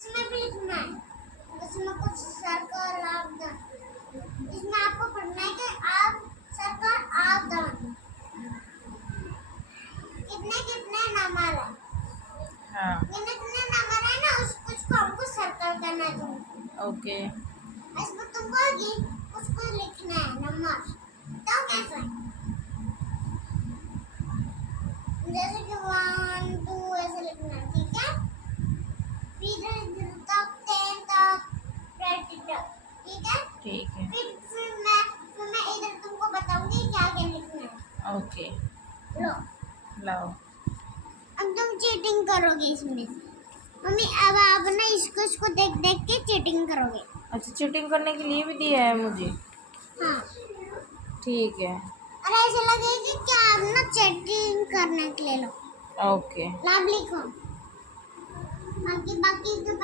इसमें भी लिखना है, इसमें कुछ सर्कल आपदा, इसमें आपको पढ़ना है कि आप सर्कल आपदा कितने कितने नंबर है। हाँ कितने कितने नंबर है ना, उस कुछ को हमको सर्कल करना है तुमको। ओके इसमें तुमको आगे कुछ कुछ लिखना है नंबर, तो कैसे है? जैसे कि 1 2 ऐसे लिखना है, ठीक है। फिर इधर तक 10 तक 20 तक, ठीक है। ठीक है फिर मैं इधर तुमको बताऊंगी क्या क्या लिखना है। ओके लो, लाओ अब तुम चीटिंग करोगे इसमें। मम्मी अब आप ना इसको देख देख के चीटिंग करोगे। अच्छा चीटिंग करने के लिए भी दिया है मुझे हाँ, ठीक है और ऐसा लगे कि क्या आप ना चीटिंग करने के लिए लो। ओके नाम लिखो, बाकी बाकी तो